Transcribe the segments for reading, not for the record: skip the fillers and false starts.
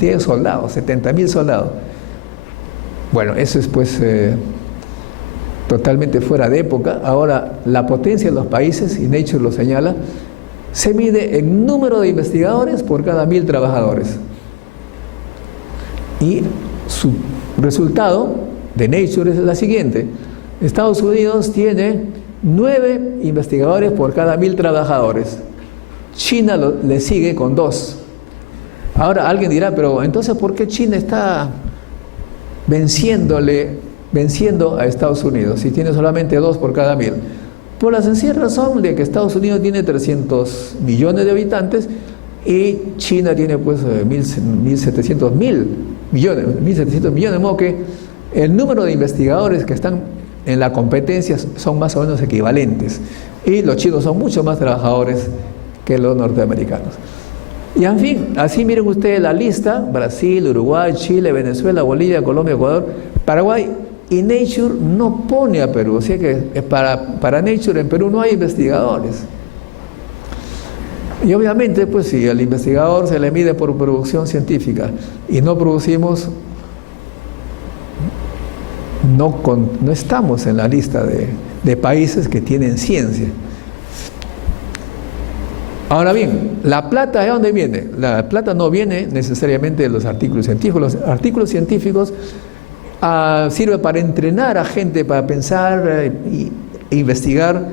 tienen soldados, 70.000 soldados. Bueno, eso es pues totalmente fuera de época. Ahora, la potencia de los países, y Nature lo señala, se mide en número de investigadores por cada 1.000 trabajadores. Y su resultado de Nature es la siguiente. Estados Unidos tiene 9 investigadores por cada 1.000 trabajadores. China le sigue con 2. Ahora alguien dirá, pero entonces ¿por qué China está venciendo a Estados Unidos si tiene solamente 2 por cada 1.000? Por la sencilla razón de que Estados Unidos tiene 300 millones de habitantes y China tiene pues 1.700 millones, de modo que el número de investigadores que están en la competencia son más o menos equivalentes, y los chinos son mucho más trabajadores que los norteamericanos. Y en fin, así miren ustedes la lista: Brasil, Uruguay, Chile, Venezuela, Bolivia, Colombia, Ecuador, Paraguay, y Nature no pone a Perú. O sea que para Nature en Perú no hay investigadores. Y obviamente, pues si al investigador se le mide por producción científica y no producimos, no estamos en la lista de países que tienen ciencia. Ahora bien, ¿la plata de dónde viene? La plata no viene necesariamente de los artículos científicos. Los artículos científicos sirven para entrenar a gente, para pensar e investigar.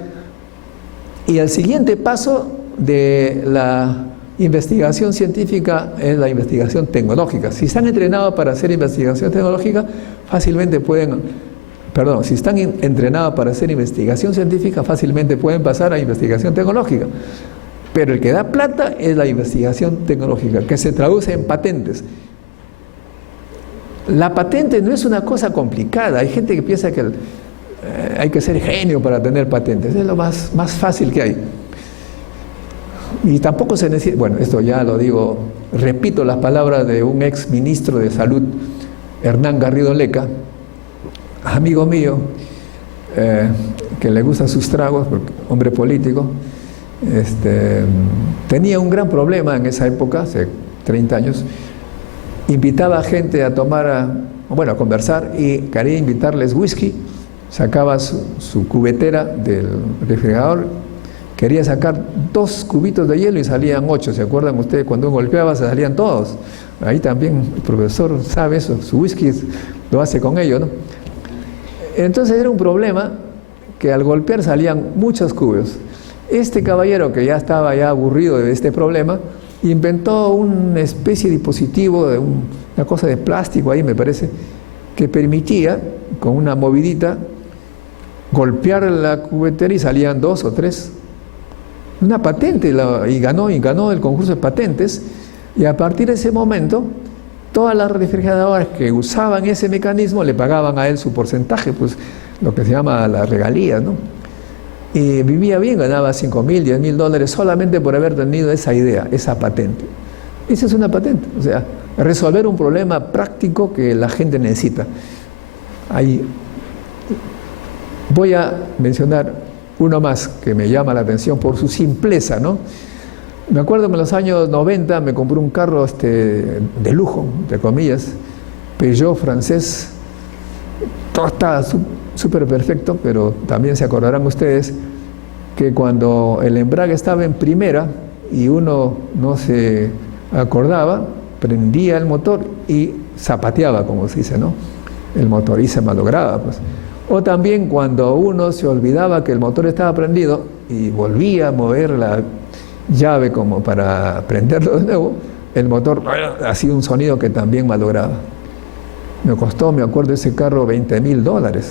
Y el siguiente paso de la investigación científica es la investigación tecnológica. Si están entrenados para hacer investigación tecnológica, si están entrenados para hacer investigación científica, fácilmente pueden pasar a investigación tecnológica. Pero el que da plata es la investigación tecnológica, que se traduce en patentes. La patente no es una cosa complicada. Hay gente que piensa que hay que ser genio para tener patentes. Es lo más fácil que hay. Y tampoco se necesita, bueno, esto ya lo digo, repito las palabras de un ex ministro de Salud, Hernán Garrido Leca, amigo mío, que le gustan sus tragos, hombre político. Tenía un gran problema en esa época, hace 30 años. Invitaba a gente a a conversar, y quería invitarles whisky. Sacaba su cubetera del refrigerador, quería sacar 2 cubitos de hielo y salían 8. ¿Se acuerdan ustedes? Cuando uno golpeaba se salían todos. Ahí también el profesor sabe eso, su whisky lo hace con ello, ¿no? Entonces era un problema que al golpear salían muchos cubos. Este caballero, que ya estaba aburrido de este problema, inventó una especie de dispositivo, una cosa de plástico ahí, me parece, que permitía, con una movidita, golpear la cubetera y salían 2 o 3. Una patente, y ganó el concurso de patentes, y a partir de ese momento, todas las refrigeradoras que usaban ese mecanismo le pagaban a él su porcentaje, pues lo que se llama la regalía, ¿no? Y vivía bien, ganaba $5.000, $10.000 solamente por haber tenido esa idea, esa patente. Esa es una patente, o sea, resolver un problema práctico que la gente necesita. Ahí voy a mencionar uno más que me llama la atención por su simpleza, ¿no? Me acuerdo que en los años 90 me compré un carro de lujo, entre comillas, Peugeot francés. Todo estaba súper perfecto, pero también se acordarán ustedes que cuando el embrague estaba en primera y uno no se acordaba, prendía el motor y zapateaba, como se dice, ¿no? El motor, y se malograba, pues. O también cuando uno se olvidaba que el motor estaba prendido y volvía a mover la llave como para prenderlo de nuevo, el motor hacía un sonido que también malograba. Me costó, me acuerdo, ese carro $20.000.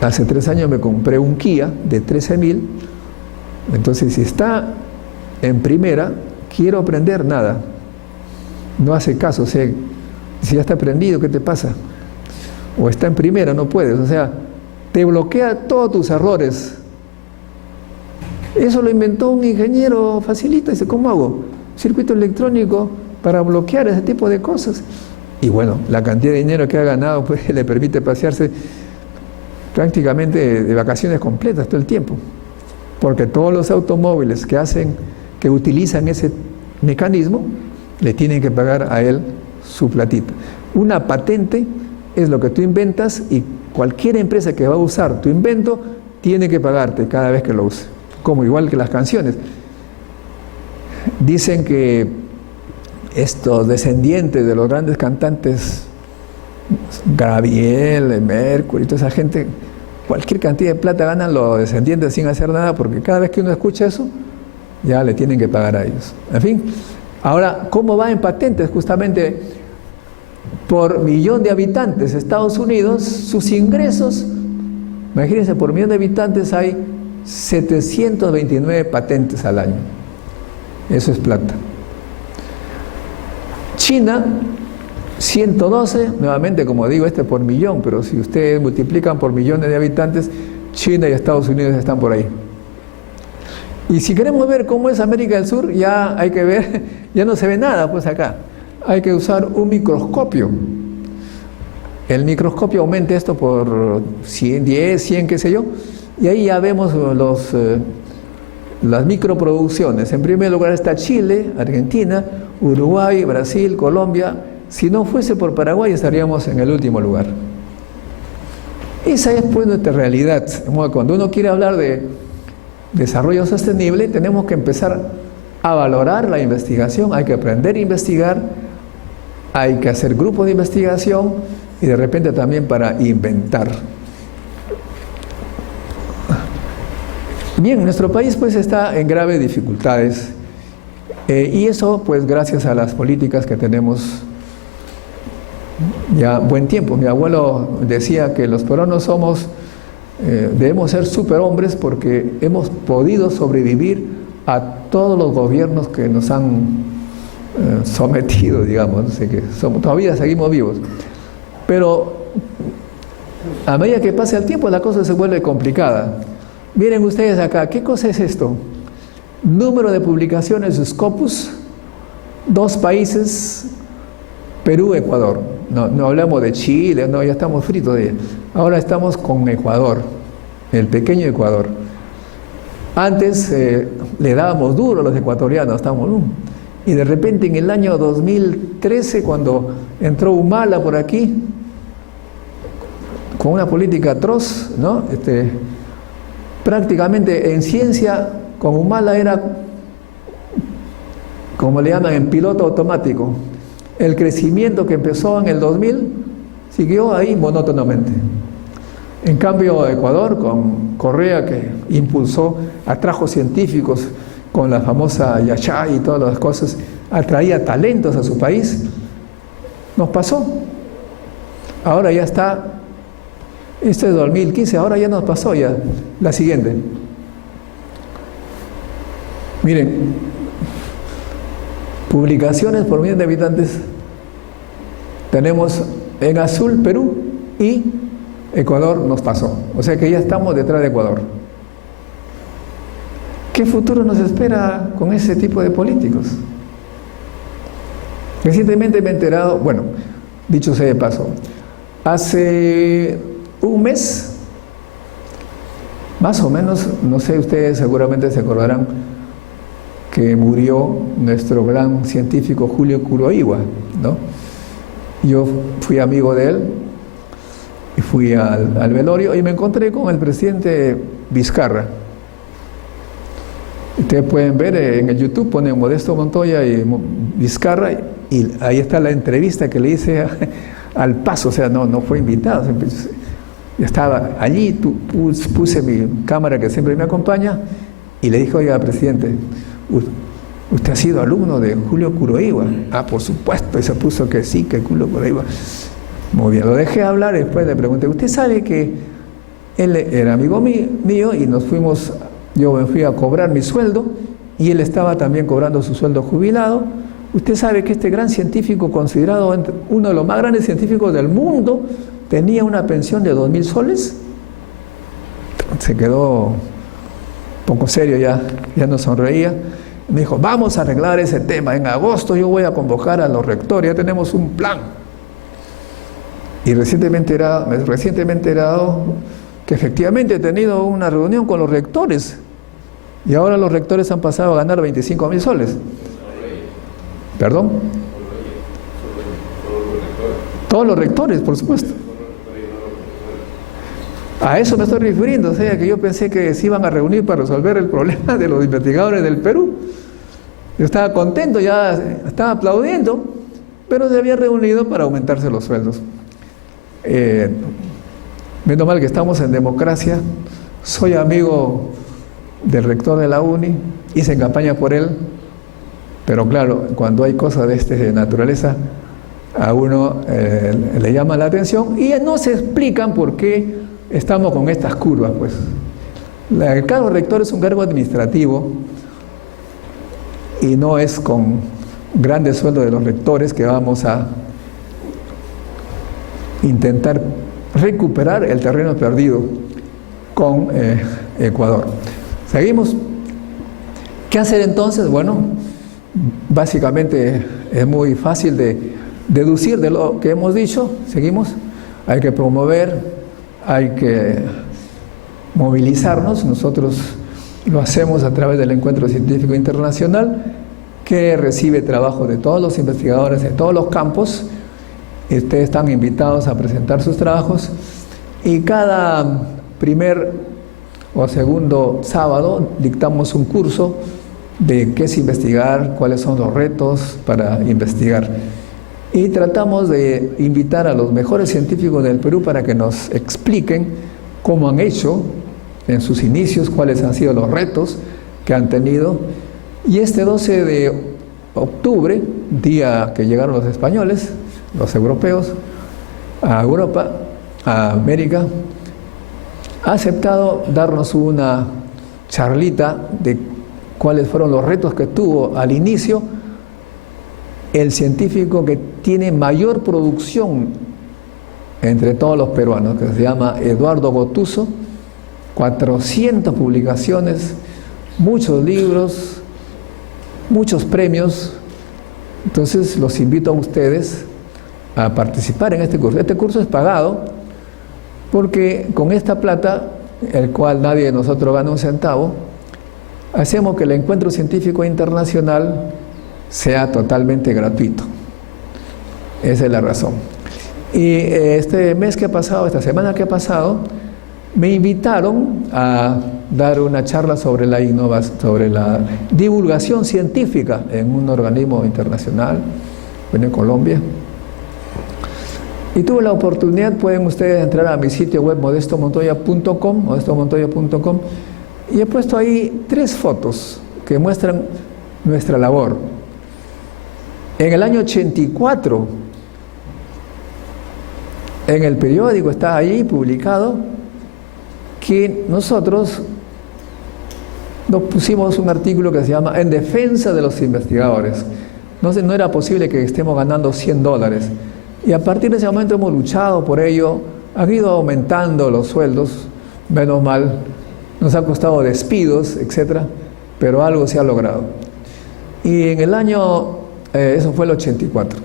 Hace 3 años me compré un Kia de 13.000. Entonces, si está en primera, quiero prender, nada. No hace caso. O sea, si ya está prendido, ¿qué te pasa? O está en primera, no puedes. O sea, te bloquea todos tus errores. Eso lo inventó un ingeniero facilito. Dice, ¿cómo hago? Circuito electrónico para bloquear ese tipo de cosas. Y bueno, la cantidad de dinero que ha ganado pues le permite pasearse prácticamente de vacaciones completas todo el tiempo, porque todos los automóviles que utilizan ese mecanismo le tienen que pagar a él su platita. Una patente es lo que tú inventas y cualquier empresa que va a usar tu invento tiene que pagarte cada vez que lo use, como igual que las canciones. Dicen que estos descendientes de los grandes cantantes, Gabriel, Mercury, toda esa gente, cualquier cantidad de plata ganan los descendientes sin hacer nada, porque cada vez que uno escucha eso, ya le tienen que pagar a ellos. En fin, ahora, ¿cómo va en patentes? Justamente por millón de habitantes, Estados Unidos, sus ingresos, imagínense, por millón de habitantes hay 729 patentes al año. Eso es plata. China, 112, nuevamente, como digo, por millón, pero si ustedes multiplican por millones de habitantes, China y Estados Unidos están por ahí. Y si queremos ver cómo es América del Sur, ya hay que ver, ya no se ve nada, pues acá. Hay que usar un microscopio. El microscopio aumenta esto por 100, 10, 100, qué sé yo, y ahí ya vemos las microproducciones. En primer lugar está Chile, Argentina, Uruguay, Brasil, Colombia. Si no fuese por Paraguay estaríamos en el último lugar. Esa es pues nuestra realidad. Cuando uno quiere hablar de desarrollo sostenible, tenemos que empezar a valorar la investigación, hay que aprender a investigar, hay que hacer grupos de investigación y de repente también para inventar. Bien, nuestro país pues está en graves dificultades y eso pues gracias a las políticas que tenemos ya buen tiempo. Mi abuelo decía que los peruanos debemos ser superhombres porque hemos podido sobrevivir a todos los gobiernos que nos han sometido, digamos, no sé qué, todavía seguimos vivos. Pero a medida que pasa el tiempo la cosa se vuelve complicada. Miren ustedes acá, ¿qué cosa es esto? Número de publicaciones de Scopus, 2 países, Perú, Ecuador. No hablamos de Chile, no, ya estamos fritos de ella. Ahora estamos con Ecuador, el pequeño Ecuador. Antes le dábamos duro a los ecuatorianos, y de repente en el año 2013, cuando entró Humala por aquí, con una política atroz, ¿no? Prácticamente en ciencia, con Humala era, como le llaman, en piloto automático. El crecimiento que empezó en el 2000 siguió ahí monótonamente. En cambio, Ecuador, con Correa, que atrajo científicos con la famosa Yachay y todas las cosas, atraía talentos a su país, nos pasó. Ahora ya está, esto es 2015, ahora ya nos pasó ya. La siguiente. Miren, publicaciones por millón de habitantes. Tenemos en azul Perú y Ecuador nos pasó. O sea que ya estamos detrás de Ecuador. ¿Qué futuro nos espera con ese tipo de políticos? Recientemente me he enterado, bueno, dicho sea de paso, hace un mes, más o menos, no sé, ustedes seguramente se acordarán que murió nuestro gran científico Julio Kuroiwa, ¿no? Yo fui amigo de él y fui al velorio y me encontré con el presidente Vizcarra. Ustedes pueden ver en el YouTube, ponen Modesto Montoya y Vizcarra, y ahí está la entrevista que le hice al paso, o sea, no fue invitado. Estaba allí, puse mi cámara que siempre me acompaña y le dije, oiga, presidente, ¿usted ha sido alumno de Julio Kuroiwa? Ah, por supuesto, y se puso que sí, que Julio Kuroiwa. Muy bien, lo dejé hablar y después le pregunté, ¿usted sabe que él era amigo mío y yo me fui a cobrar mi sueldo y él estaba también cobrando su sueldo jubilado? ¿Usted sabe que este gran científico, considerado uno de los más grandes científicos del mundo, tenía una pensión de 2.000 soles? Se quedó un poco serio, ya no sonreía. Me dijo, vamos a arreglar ese tema. En agosto yo voy a convocar a los rectores, ya tenemos un plan. Y recientemente he enterado que efectivamente he tenido una reunión con los rectores. Y ahora los rectores han pasado a ganar 25.000 soles. ¿Perdón? Todos los rectores, por supuesto. A eso me estoy refiriendo, o sea, que yo pensé que se iban a reunir para resolver el problema de los investigadores del Perú. Yo estaba contento, ya estaba aplaudiendo, pero se había reunido para aumentarse los sueldos. Menos mal que estamos en democracia. Soy amigo del rector de la UNI, hice campaña por él, pero claro, cuando hay cosas de esta naturaleza, a uno le llama la atención y no se explican por qué estamos con estas curvas, pues. El cargo rector es un cargo administrativo y no es con grandes sueldos de los rectores que vamos a intentar recuperar el terreno perdido con Ecuador. Seguimos. ¿Qué hacer entonces? Bueno, básicamente es muy fácil de deducir de lo que hemos dicho. Seguimos. Hay que promover, hay que movilizarnos. Nosotros lo hacemos a través del Encuentro Científico Internacional, que recibe trabajo de todos los investigadores de todos los campos. Ustedes están invitados a presentar sus trabajos y cada primer o segundo sábado dictamos un curso de qué es investigar, cuáles son los retos para investigar. Y tratamos de invitar a los mejores científicos del Perú para que nos expliquen cómo han hecho en sus inicios, cuáles han sido los retos que han tenido. Y este 12 de octubre, día que llegaron los españoles, los europeos, a Europa, a América, ha aceptado darnos una charlita de cuáles fueron los retos que tuvo al inicio el científico que tiene mayor producción entre todos los peruanos, que se llama Eduardo Gotuso, 400 publicaciones, muchos libros, muchos premios. Entonces los invito a ustedes a participar en este curso. Este curso es pagado porque con esta plata, el cual nadie de nosotros gana un centavo, hacemos que el Encuentro Científico Internacional sea totalmente gratuito. Esa es la razón. Y este mes que ha pasado, esta semana que ha pasado, me invitaron a dar una charla sobre la divulgación científica en un organismo internacional, en Colombia. Y tuve la oportunidad, pueden ustedes entrar a mi sitio web modestomontoya.com, y he puesto ahí 3 fotos que muestran nuestra labor. En el año 84, en el periódico está ahí publicado que nosotros nos pusimos un artículo que se llama En defensa de los investigadores. No era posible que estemos ganando $100. Y a partir de ese momento hemos luchado por ello, han ido aumentando los sueldos, menos mal, nos ha costado despidos, etcétera, pero algo se ha logrado. Y en el año, eso fue el 84,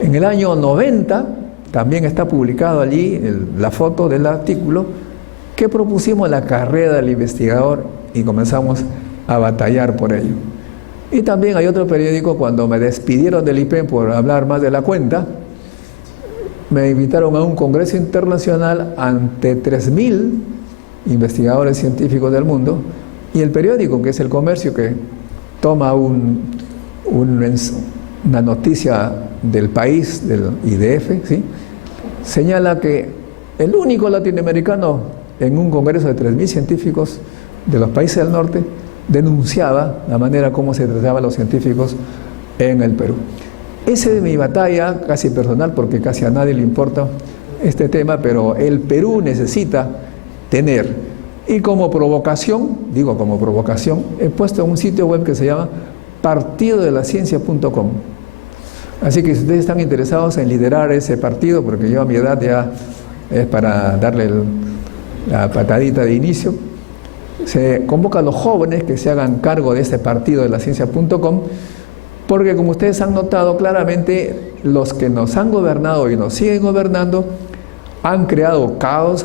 en el año 90, también está publicado allí la foto del artículo, que propusimos la carrera del investigador y comenzamos a batallar por ello. Y también hay otro periódico, cuando me despidieron del IPEM por hablar más de la cuenta, me invitaron a un congreso internacional ante 3.000 investigadores científicos del mundo, y el periódico, que es El Comercio, que toma una noticia del país, del IDF, ¿sí?, señala que el único latinoamericano en un congreso de 3.000 científicos de los países del norte denunciaba la manera como se trataba a los científicos en el Perú. Esa es mi batalla casi personal, porque casi a nadie le importa este tema, pero el Perú necesita tener, y como provocación, he puesto en un sitio web que se llama partidodelaCiencia.com. Así que si ustedes están interesados en liderar ese partido, porque yo a mi edad ya es para darle la patadita de inicio, se convoca a los jóvenes que se hagan cargo de este partidodelaCiencia.com, porque como ustedes han notado claramente, los que nos han gobernado y nos siguen gobernando han creado caos,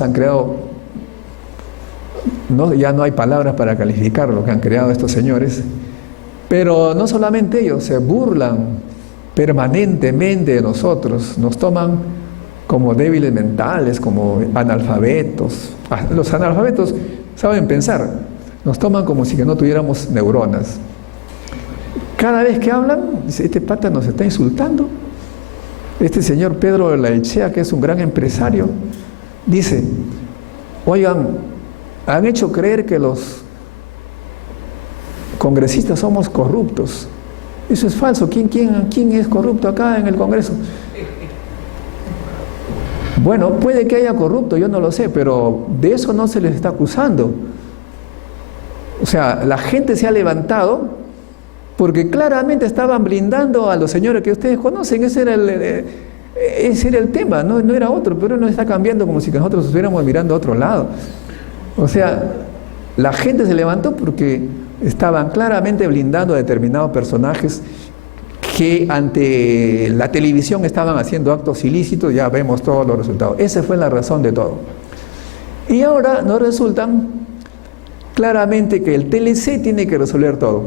ya no hay palabras para calificar lo que han creado estos señores, pero no solamente ellos, se burlan permanentemente de nosotros, nos toman como débiles mentales, como analfabetos. Los analfabetos saben pensar, nos toman como si que no tuviéramos neuronas. Cada vez que hablan, dice, este pata nos está insultando. Este señor Pedro de la Echea, que es un gran empresario, dice, oigan, han hecho creer que los congresistas somos corruptos. Eso es falso. ¿Quién es corrupto acá en el Congreso? Bueno, puede que haya corrupto, yo no lo sé, pero de eso no se les está acusando. O sea, la gente se ha levantado porque claramente estaban blindando a los señores que ustedes conocen. Ese era el tema, no era otro, pero no está cambiando como si nosotros estuviéramos mirando a otro lado. O sea, la gente se levantó porque estaban claramente blindando a determinados personajes que ante la televisión estaban haciendo actos ilícitos. Ya vemos todos los resultados. Esa fue la razón de todo. Y ahora nos resultan claramente que el TLC tiene que resolver todo.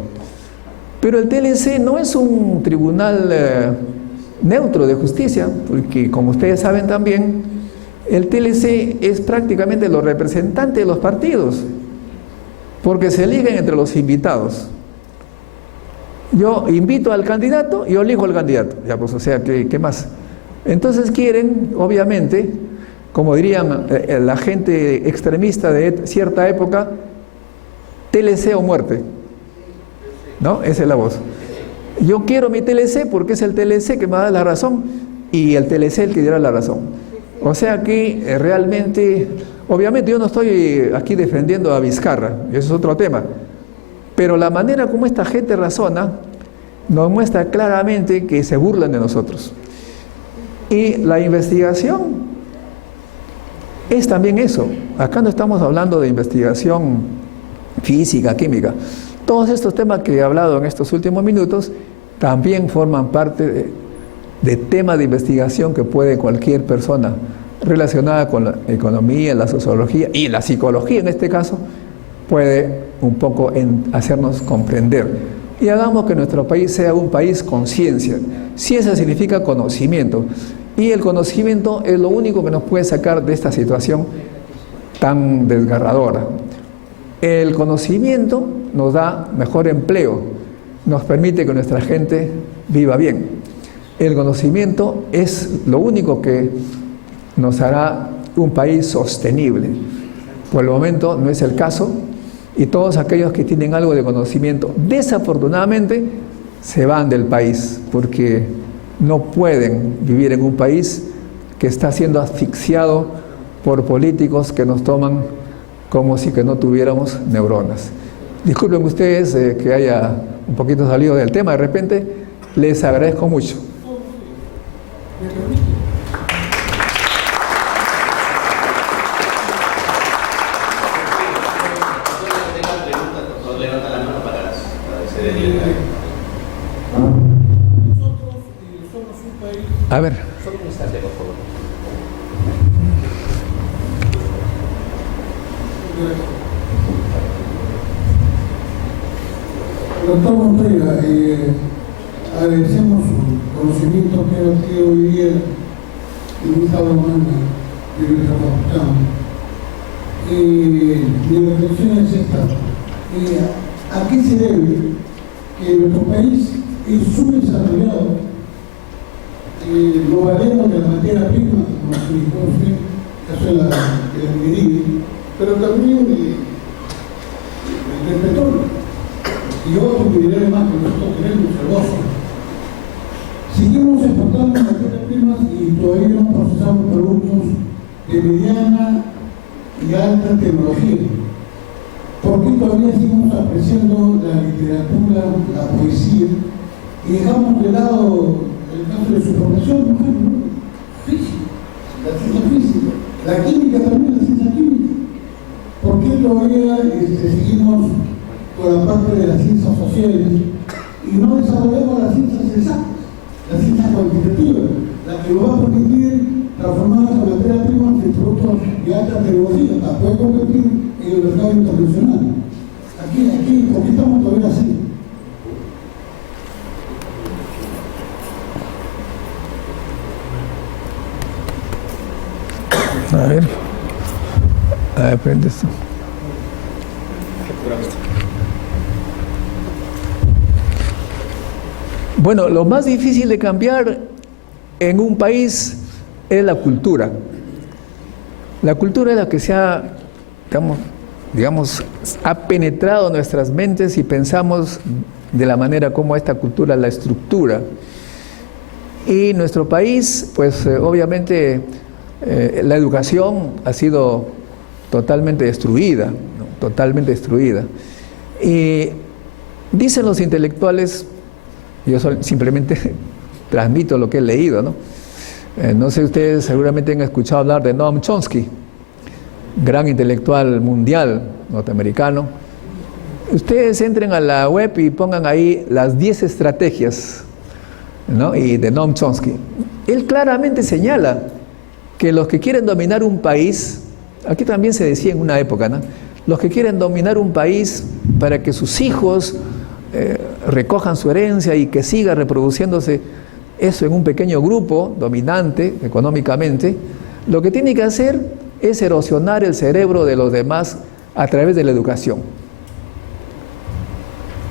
Pero el TLC no es un tribunal neutro de justicia, porque como ustedes saben también, el TLC es prácticamente los representantes de los partidos, porque se eligen entre los invitados. Yo invito al candidato y yo elijo al candidato. Ya, pues, o sea, ¿qué más? Entonces quieren, obviamente, como dirían la gente extremista de cierta época, TLC o muerte. ¿No? Esa es la voz. Yo quiero mi TLC porque es el TLC que me da la razón y el TLC el que dirá la razón. O sea que realmente, obviamente yo no estoy aquí defendiendo a Vizcarra, eso es otro tema, pero la manera como esta gente razona nos muestra claramente que se burlan de nosotros. Y la investigación es también eso. Acá no estamos hablando de investigación física, química. Todos estos temas que he hablado en estos últimos minutos también forman parte de temas de investigación que puede cualquier persona relacionada con la economía, la sociología y la psicología en este caso, puede un poco hacernos comprender. Y hagamos que nuestro país sea un país con ciencia. Ciencia significa conocimiento. Y el conocimiento es lo único que nos puede sacar de esta situación tan desgarradora. El conocimiento nos da mejor empleo, nos permite que nuestra gente viva bien. El conocimiento es lo único que nos hará un país sostenible. Por el momento no es el caso y todos aquellos que tienen algo de conocimiento, desafortunadamente, se van del país porque no pueden vivir en un país que está siendo asfixiado por políticos que nos toman como si que no tuviéramos neuronas. Disculpen ustedes que haya un poquito salido del tema de repente, les agradezco mucho. A ver. Solo un instante, por favor. Doctor Montoya, agradecemos su conocimiento que ha adquirido hoy día en esta demanda de nuestra facultad. Mi reflexión es esta. ¿A qué se debe que nuestro país es subdesarrollado? Lo valemos de la materia prima, como se dijo usted, eso es la minería, pero también del petróleo. Y otros minerales más que nosotros tenemos, el bosque. Seguimos exportando materias primas y todavía no procesamos productos de mediana y alta tecnología. ¿Por qué todavía seguimos apreciando la literatura, la poesía y dejamos de lado el caso de su profesión, por ejemplo, física, la ciencia física, la química también, la ciencia química? ¿Por qué todavía seguimos con la parte de las ciencias sociales y no desarrollamos las ciencias exactas, las ciencias cuantitativas, la que nos va a permitir transformar esa materia prima en productos de alta tecnología, para poder competir en el mercado internacional? Aquí, ¿por qué estamos todavía así? A ver, prende esto. Bueno, lo más difícil de cambiar en un país es la cultura. La cultura es la que se ha, digamos, ha penetrado nuestras mentes y pensamos de la manera como esta cultura la estructura. Y nuestro país, pues obviamente la educación ha sido totalmente destruida, ¿no? Totalmente destruida. Y dicen los intelectuales, yo simplemente transmito lo que he leído, ¿no? No sé, ustedes seguramente han escuchado hablar de Noam Chomsky, gran intelectual mundial norteamericano. Ustedes entren a la web y pongan ahí las 10 estrategias, ¿no? Y de Noam Chomsky. Él claramente señala que los que quieren dominar un país, aquí también se decía en una época, ¿no? Los que quieren dominar un país para que sus hijos recojan su herencia y que siga reproduciéndose eso en un pequeño grupo dominante económicamente, lo que tiene que hacer es erosionar el cerebro de los demás a través de la educación.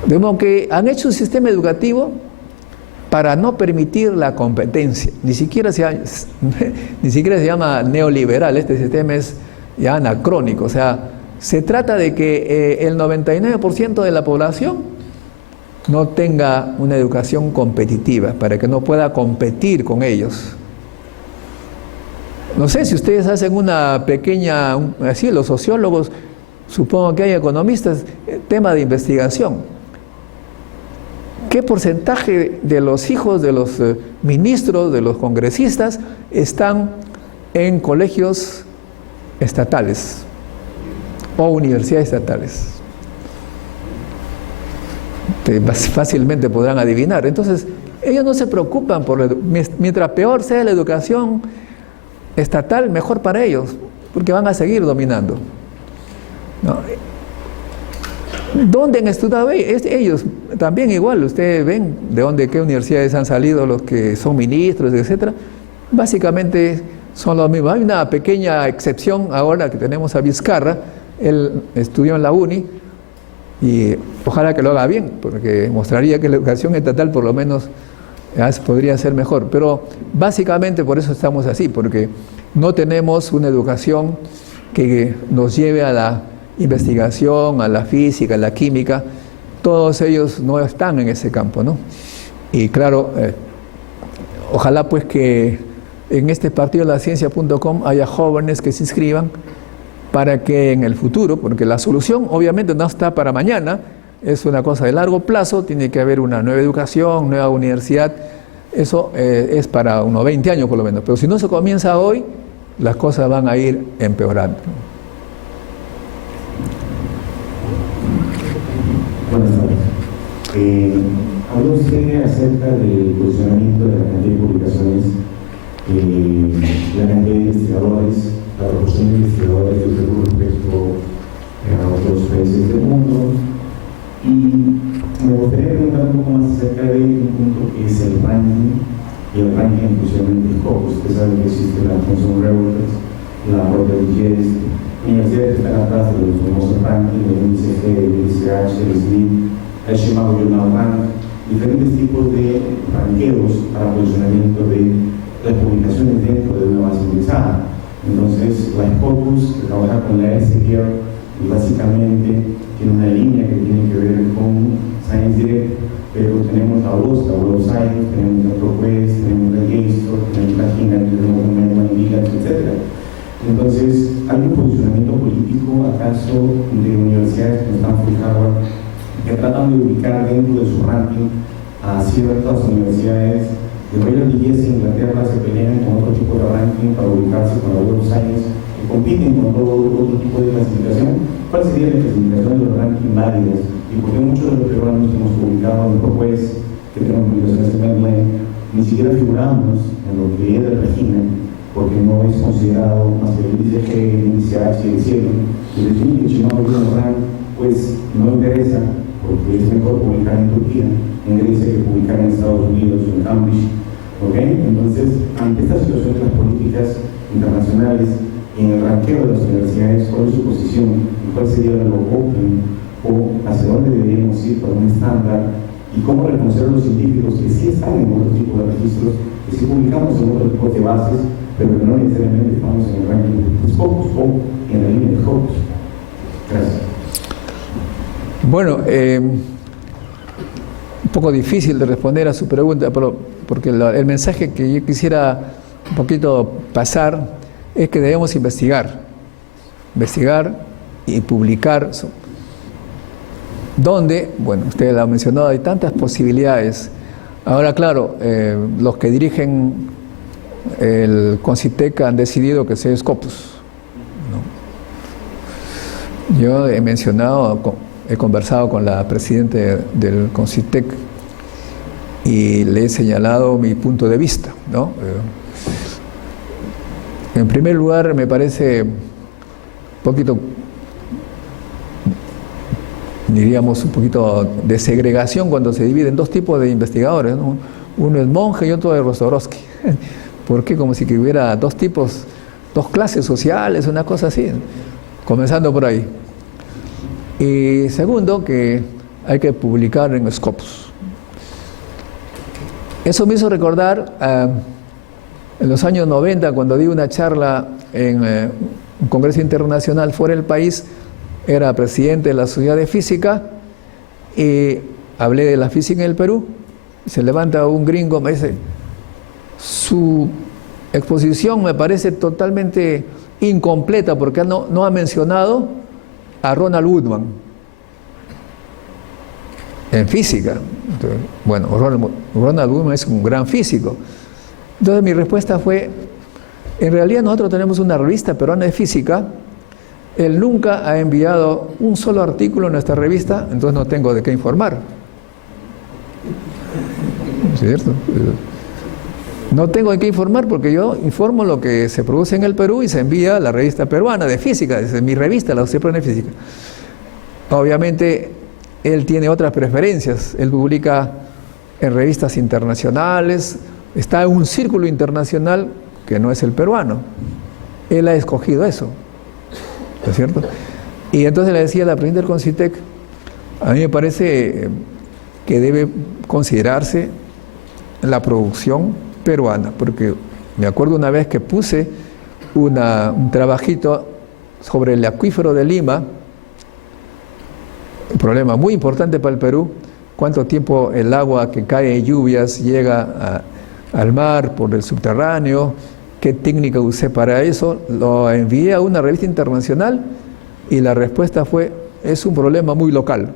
De modo que han hecho un sistema educativo para no permitir la competencia. Ni siquiera se llama neoliberal, este sistema es ya anacrónico. O sea, se trata de que el 99% de la población no tenga una educación competitiva, para que no pueda competir con ellos. No sé si ustedes hacen una pequeña, así los sociólogos, supongo que hay economistas, tema de investigación. ¿Qué porcentaje de los hijos de los ministros, de los congresistas, están en colegios estatales o universidades estatales? Fácilmente podrán adivinar. Entonces, ellos no se preocupan por mientras peor sea la educación estatal, mejor para ellos, porque van a seguir dominando, ¿no? ¿Dónde han estudiado ellos? También igual, ustedes ven de qué universidades han salido los que son ministros, etcétera. Básicamente son los mismos. Hay una pequeña excepción ahora que tenemos a Vizcarra. Él estudió en la UNI y ojalá que lo haga bien, porque mostraría que la educación estatal por lo menos podría ser mejor. Pero básicamente por eso estamos así, porque no tenemos una educación que nos lleve a la investigación, a la física, a la química. Todos ellos no están en ese campo, ¿no? Y claro, ojalá pues que en este partido de la ciencia.com haya jóvenes que se inscriban para que en el futuro, porque la solución obviamente no está para mañana, es una cosa de largo plazo, tiene que haber una nueva educación, nueva universidad, eso es para unos 20 años por lo menos, pero si no se comienza hoy, las cosas van a ir empeorando. Buenas tardes. Habló usted acerca del posicionamiento de la cantidad de publicaciones, la cantidad de investigadores, la proporción de investigadores de Perú respecto a otros países del mundo. Y me gustaría preguntar un poco más acerca de un punto que es el ranking, y el ranking inclusivamente el Scopus. Usted sabe que existe la Thomson Reuters, la Reuters Digest, universidades que están atrás de los famosos rankings, el índice G, el índice H, el SNP, el Shimao Journal Rank, diferentes tipos de ranqueos para posicionamiento de las publicaciones dentro de una base utilizada. Entonces, la Scopus, que trabaja con la Elsevier, y básicamente tiene una línea que tiene que ver con Science Direct, pero tenemos la Web Science, tenemos la ProQuest, tenemos la JSTOR, tenemos la Kina, tenemos la Melman, etc. Entonces, ¿hay un posicionamiento político acaso de universidades como Stanford y Harvard que tratan de ubicar dentro de su ranking a ciertas universidades de Royal Digest en Inglaterra se pelean con otro tipo de ranking para ubicarse con la Web Science, que compiten con todo otro tipo de clasificación? ¿Cuál sería la clasificación de los rankings válidos? Y por qué muchos de los peruanos que hemos publicado en ProQuest, que tenemos publicaciones en Medline, ni siquiera figuramos en lo que es el régimen, porque no es considerado más que el índice G, el índice H y el cielo? Y el índice no rank, pues no interesa, porque es mejor publicar en Turquía, en Grecia, que publicar en Estados Unidos o en Cambridge. ¿Okay? Entonces, ante esta situación de las políticas internacionales, en el ranqueo de las universidades, ¿cuál es su posición? ¿Y cuál sería lo open? ¿O hacia dónde deberíamos ir para un estándar? ¿Y cómo reconocer a los científicos que sí están en otro tipo de registros, que sí publicamos en otro tipo de bases, pero que no necesariamente estamos en el ranking de Scopus o en la línea de Scopus? Gracias. Bueno, un poco difícil de responder a su pregunta, pero porque el mensaje que yo quisiera un poquito pasar es que debemos investigar y publicar. ¿Dónde? Bueno, usted lo ha mencionado, hay tantas posibilidades. Ahora, claro, los que dirigen el CONCITEC han decidido que sea Scopus, ¿no? Yo he conversado con la presidenta del CONCITEC y le he señalado mi punto de vista, ¿no? En primer lugar, me parece un poquito, diríamos, un poquito de segregación cuando se dividen dos tipos de investigadores, ¿no? Uno es monje y otro es Rostowski. ¿Por qué? Como si que hubiera dos tipos, dos clases sociales, una cosa así, comenzando por ahí. Y segundo, que hay que publicar en Scopus. Eso me hizo recordar en los años 90, cuando di una charla en un congreso internacional fuera del país. Era presidente de la Sociedad de Física y hablé de la física en el Perú. Se levanta un gringo, me dice: su exposición me parece totalmente incompleta porque no ha mencionado a Ronald Woodman en física. Entonces, bueno, Ronald Woodman es un gran físico. Entonces mi respuesta fue: en realidad nosotros tenemos una revista peruana de física. Él nunca ha enviado un solo artículo en nuestra revista, entonces no tengo de qué informar. ¿Cierto? No tengo de qué informar porque yo informo lo que se produce en el Perú y se envía a la revista peruana de física, es mi revista, la Sociedad Peruana de Física. Obviamente, él tiene otras preferencias, él publica en revistas internacionales, está en un círculo internacional que no es el peruano. Él ha escogido eso. ¿No es cierto? Y entonces le decía a la presidenta del CONCITEC: a mí me parece que debe considerarse la producción peruana, porque me acuerdo una vez que puse un trabajito sobre el acuífero de Lima, un problema muy importante para el Perú, cuánto tiempo el agua que cae en lluvias llega al mar por el subterráneo, qué técnica usé para eso. Lo envié a una revista internacional y la respuesta fue: es un problema muy local.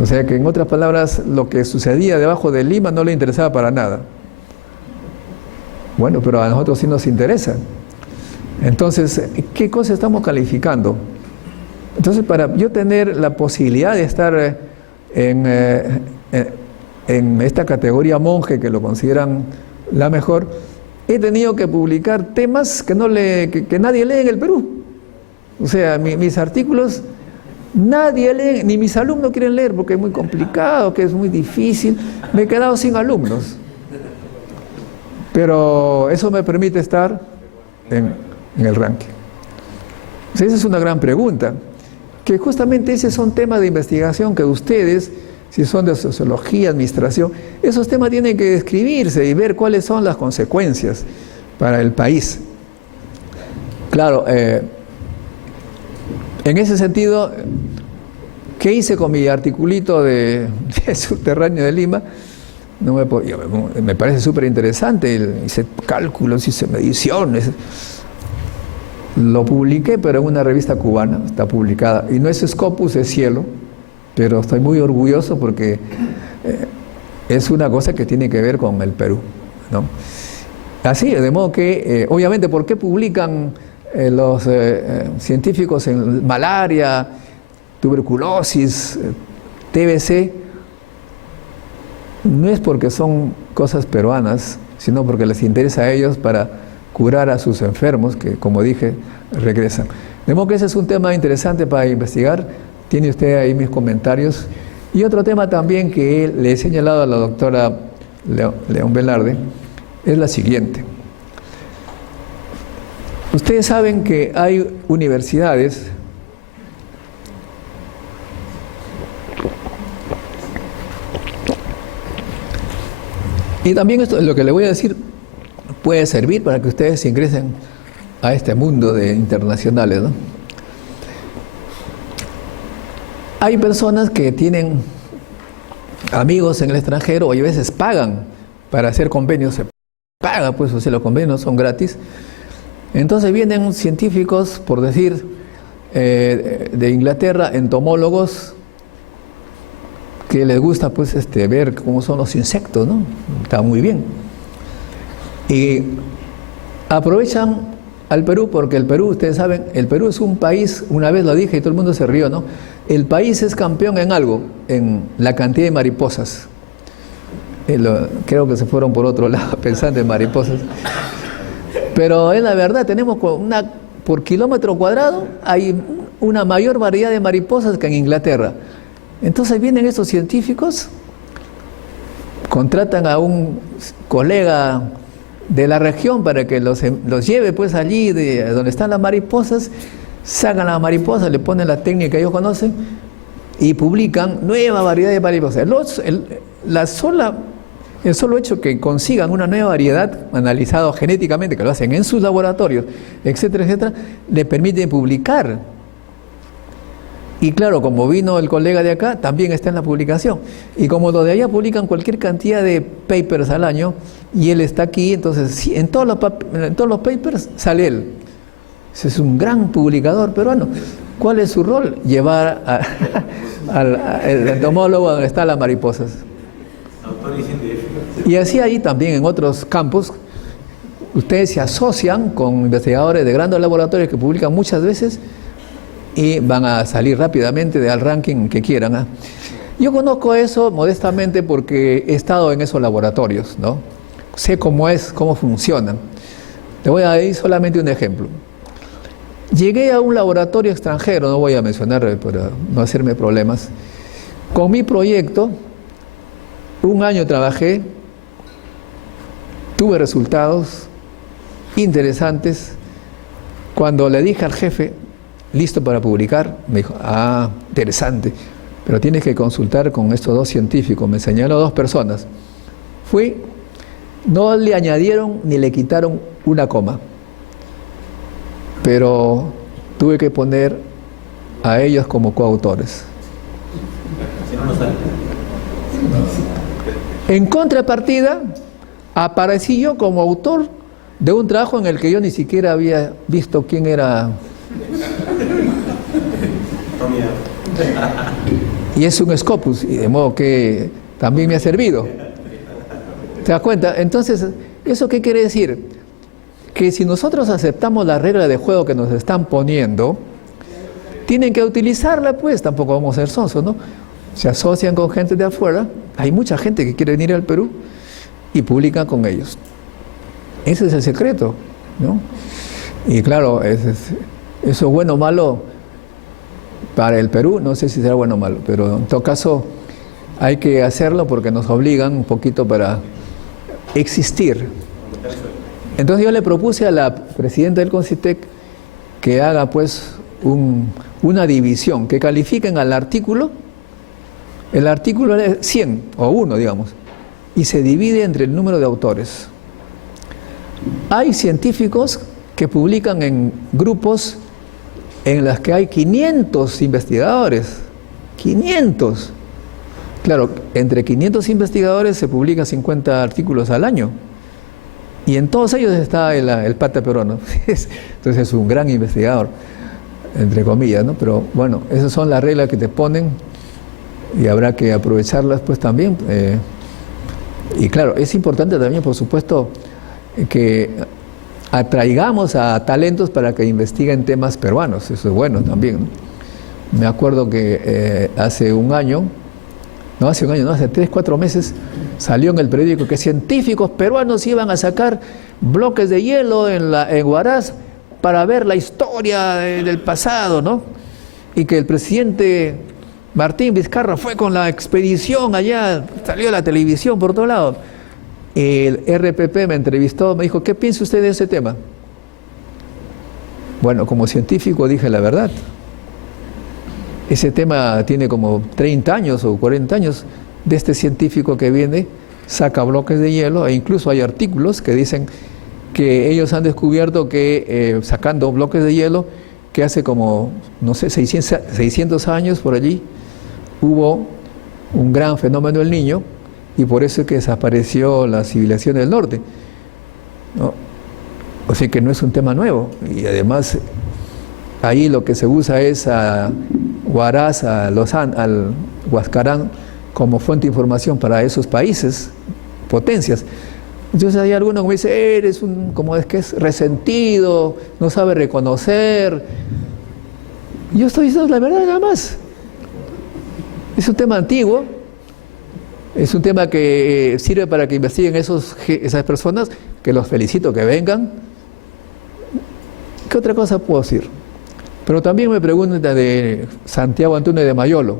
O sea que, en otras palabras, lo que sucedía debajo de Lima no le interesaba para nada. Bueno, pero a nosotros sí nos interesa. Entonces, ¿qué cosa estamos calificando? Entonces, para yo tener la posibilidad de estar en esta categoría monje, que lo consideran la mejor, he tenido que publicar temas que nadie lee en el Perú. O sea, mis artículos nadie lee, ni mis alumnos quieren leer porque es muy complicado, que es muy difícil. Me he quedado sin alumnos. Pero eso me permite estar en el ranking. O sea, esa es una gran pregunta, que justamente ese son temas de investigación que ustedes, si son de sociología, administración, esos temas tienen que describirse y ver cuáles son las consecuencias para el país. Claro, en ese sentido, ¿qué hice con mi articulito de subterráneo de Lima? Me parece súper interesante, hice cálculos, hice mediciones. Lo publiqué, pero en una revista cubana, está publicada, y no es Scopus, es Cielo, pero estoy muy orgulloso porque es una cosa que tiene que ver con el Perú, ¿no? Así, de modo que, obviamente, ¿por qué publican los científicos en malaria, tuberculosis, TBC? No es porque son cosas peruanas, sino porque les interesa a ellos para curar a sus enfermos, que, como dije, regresan. De modo que ese es un tema interesante para investigar. Tiene usted ahí mis comentarios. Y otro tema también que le he señalado a la doctora León Velarde es la siguiente. Ustedes saben que hay universidades y también esto, lo que le voy a decir puede servir para que ustedes ingresen a este mundo de internacionales, ¿no? Hay personas que tienen amigos en el extranjero y a veces pagan para hacer convenios, se paga pues, o sea, los convenios son gratis. Entonces vienen científicos, por decir, de Inglaterra, entomólogos, que les gusta pues ver cómo son los insectos, ¿no? Está muy bien. Y aprovechan al Perú, porque el Perú, ustedes saben, el Perú es un país, una vez lo dije y todo el mundo se rió, ¿no? El país es campeón en algo, en la cantidad de mariposas. Creo que se fueron por otro lado pensando en mariposas. Pero es la verdad, tenemos por kilómetro cuadrado hay una mayor variedad de mariposas que en Inglaterra. Entonces vienen estos científicos, contratan a un colega de la región para que los lleve pues allí de donde están las mariposas, sacan las mariposas, le ponen la técnica que ellos conocen y publican nueva variedad de mariposas. El solo hecho que consigan una nueva variedad, analizado genéticamente, que lo hacen en sus laboratorios, etcétera, etcétera, le permite publicar. Y claro, como vino el colega de acá, también está en la publicación. Y como los de allá publican cualquier cantidad de papers al año, y él está aquí, entonces sí, en todos los papers sale él. Ese es un gran publicador peruano. ¿Cuál es su rol? Llevar al entomólogo a donde están las mariposas. Y así ahí también en otros campos, ustedes se asocian con investigadores de grandes laboratorios que publican muchas veces y van a salir rápidamente al ranking que quieran, ¿eh? Yo conozco eso modestamente porque he estado en esos laboratorios, ¿no? Sé cómo funcionan. Le voy a dar solamente un ejemplo. Llegué a un laboratorio extranjero, no voy a mencionar para no hacerme problemas. Con mi proyecto, un año trabajé, tuve resultados interesantes. Cuando le dije al jefe, listo para publicar, me dijo, interesante, pero tienes que consultar con estos dos científicos. Me señaló 2 personas. Fui, no le añadieron ni le quitaron una coma, pero tuve que poner a ellos como coautores. En contrapartida, aparecí yo como autor de un trabajo en el que yo ni siquiera había visto quién era. Y es un Scopus, y de modo que también me ha servido. ¿Te das cuenta? Entonces, ¿eso qué quiere decir? Que si nosotros aceptamos la regla de juego que nos están poniendo, tienen que utilizarla, pues tampoco vamos a ser sonsos, ¿no? Se asocian con gente de afuera, hay mucha gente que quiere venir al Perú y publican con ellos. Ese es el secreto, ¿no? Y claro, eso bueno o malo para el Perú, no sé si será bueno o malo, pero en todo caso hay que hacerlo porque nos obligan un poquito para existir. Entonces yo le propuse a la presidenta del CONCITEC que haga pues una división, que califiquen al artículo. El artículo es 100 o 1, digamos, y se divide entre el número de autores. Hay científicos que publican en grupos en las que hay 500 investigadores. 500. Claro, entre 500 investigadores se publican 50 artículos al año. Y en todos ellos está el pata peruano. Entonces es un gran investigador, entre comillas, ¿no? Pero bueno, esas son las reglas que te ponen y habrá que aprovecharlas pues también. Y claro, es importante también, por supuesto, que atraigamos a talentos para que investiguen temas peruanos. Eso es bueno también, ¿no? Me acuerdo que hace 3, 4 meses salió en el periódico que científicos peruanos iban a sacar bloques de hielo en Huaraz para ver la historia del pasado, ¿no? Y que el presidente Martín Vizcarra fue con la expedición allá, salió a la televisión por todos lados. El RPP me entrevistó, me dijo, ¿qué piensa usted de ese tema? Bueno, como científico dije la verdad. Ese tema tiene como 30 años o 40 años de este científico que viene, saca bloques de hielo, e incluso hay artículos que dicen que ellos han descubierto que sacando bloques de hielo, que hace como, no sé, 600 años por allí, hubo un gran fenómeno del Niño, y por eso es que desapareció la civilización del norte, ¿no? O sea que no es un tema nuevo, y además ahí lo que se usa es a Huaraz, al Huascarán, como fuente de información para esos países, potencias. Entonces hay alguno que me dice, eres un, como es que es resentido, no sabe reconocer. Yo estoy diciendo la verdad nada más. Es un tema antiguo, es un tema que sirve para que investiguen esas personas, que los felicito que vengan. ¿Qué otra cosa puedo decir? Pero también me preguntan de Santiago Antúnez de Mayolo.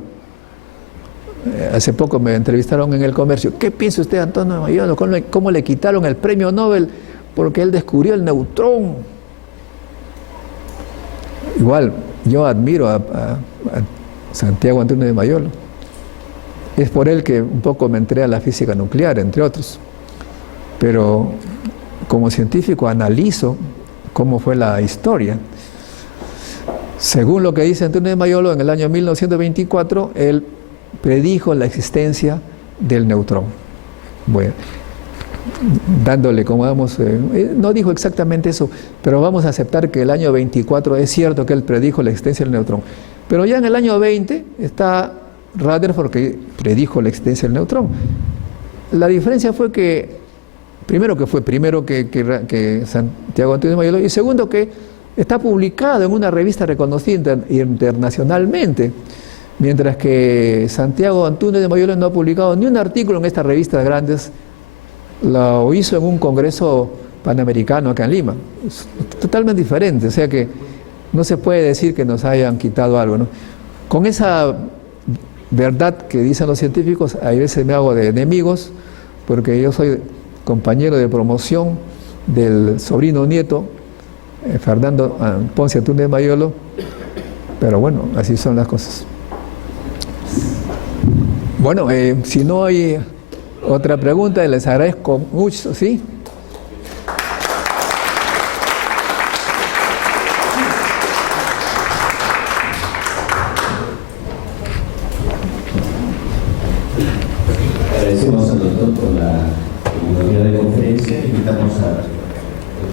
Hace poco me entrevistaron en El Comercio. ¿Qué piensa usted de Antonio de Mayolo? ¿Cómo le quitaron el premio Nobel porque él descubrió el neutrón? Igual, yo admiro a Santiago Antúnez de Mayolo. Es por él que un poco me entré a la física nuclear, entre otros. Pero como científico analizo cómo fue la historia. Según lo que dice Antonio de Mayolo, en el año 1924, él predijo la existencia del neutrón. Bueno, dándole, como vamos, no dijo exactamente eso, pero vamos a aceptar que el año 24 es cierto que él predijo la existencia del neutrón. Pero ya en el año 20 está Rutherford, que predijo la existencia del neutrón. La diferencia fue que, primero que Santiago Antúnez de Mayolo, y segundo que está publicado en una revista reconocida internacionalmente, mientras que Santiago Antúnez de Mayolo no ha publicado ni un artículo en estas revistas grandes. Lo hizo en un congreso panamericano acá en Lima. Es totalmente diferente, o sea que no se puede decir que nos hayan quitado algo, ¿no? Con esa verdad que dicen los científicos, a veces me hago de enemigos, porque yo soy compañero de promoción del sobrino nieto, Fernando Ponce Antúnez de Mayolo, pero bueno, así son las cosas. Bueno, si no hay otra pregunta, les agradezco mucho, ¿sí? Agradecemos al doctor por la oportunidad de conferencia. Invitamos a